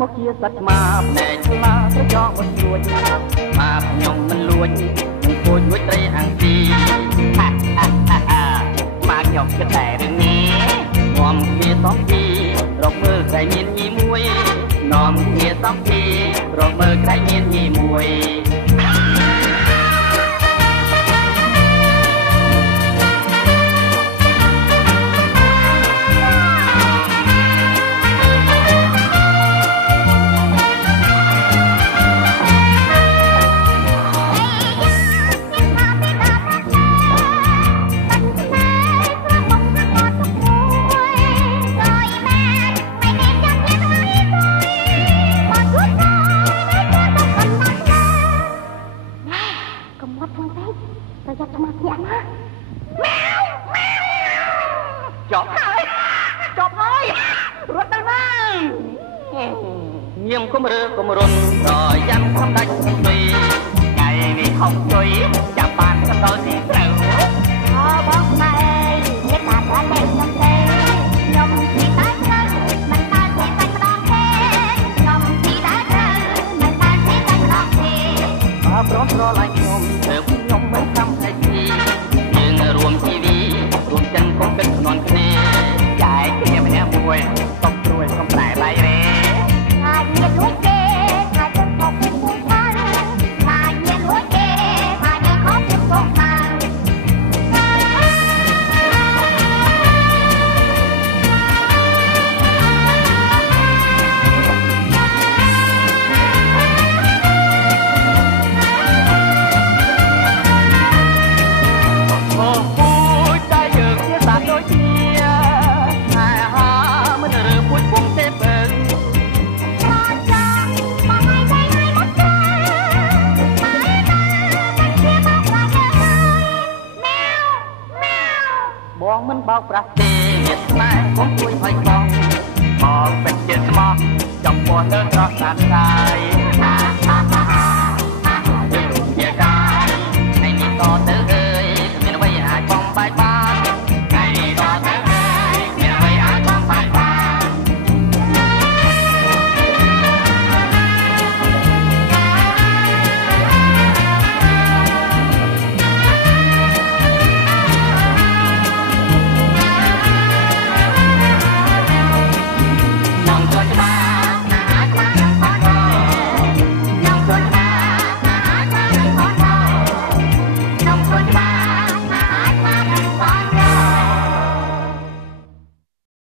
មកជាសត្វឆ្មាភ្នែកឆ្លាតត្រចង់មិនរួចមកខ្ញុំមិនលួចនឹងពួយលួចត្រីអាំងទីមកខ្ញុំគិតតែរឿងនេះងំគ្នាសងទីរកមើលក្រៃមានញីមួយនាំគ្នាសងទីរកមើលក្រៃមានញីមួយញៀមកុំរើកុំរុនប្រយ៉ាងសំដាច់ពីថ្ងៃនេះហុកជួយចាប់បានកំដៅទីត្រូវអើបងស្នេហ៍នេះបានដល់លេងខ្ញុំទេខ្ញុំទីតែត្រូវមិនតែទីតែម្ដងទេខ្ញុំទីតែត្រូវមិនតែទីតែម្ដងទេអើប្រុសស្រឡាញ់ខ្ញុំធ្វើខ្ញុំមិនខំតែទីយើងរួមជីវីរួមចិនកុំគិតខ្នន់គ្នាចាយគ្នាម្នាក់មួយកុំព្រួយកុំតែឡៃរេមានលួចទេថាទឹកមកពីពូខាងថាមានលួចទេថាយើងខំពីពូខាងអូពូតែយើងជាសាដូចគ្នាតែហាមិនរើពូពងទេបើបងមិនបោកប្រាស់ទេមានស្នេហ៍កុំជួយឲ្យបងបងពិតជាស្មោះចំពោះលើស្រស់ស្អាតស្រាយ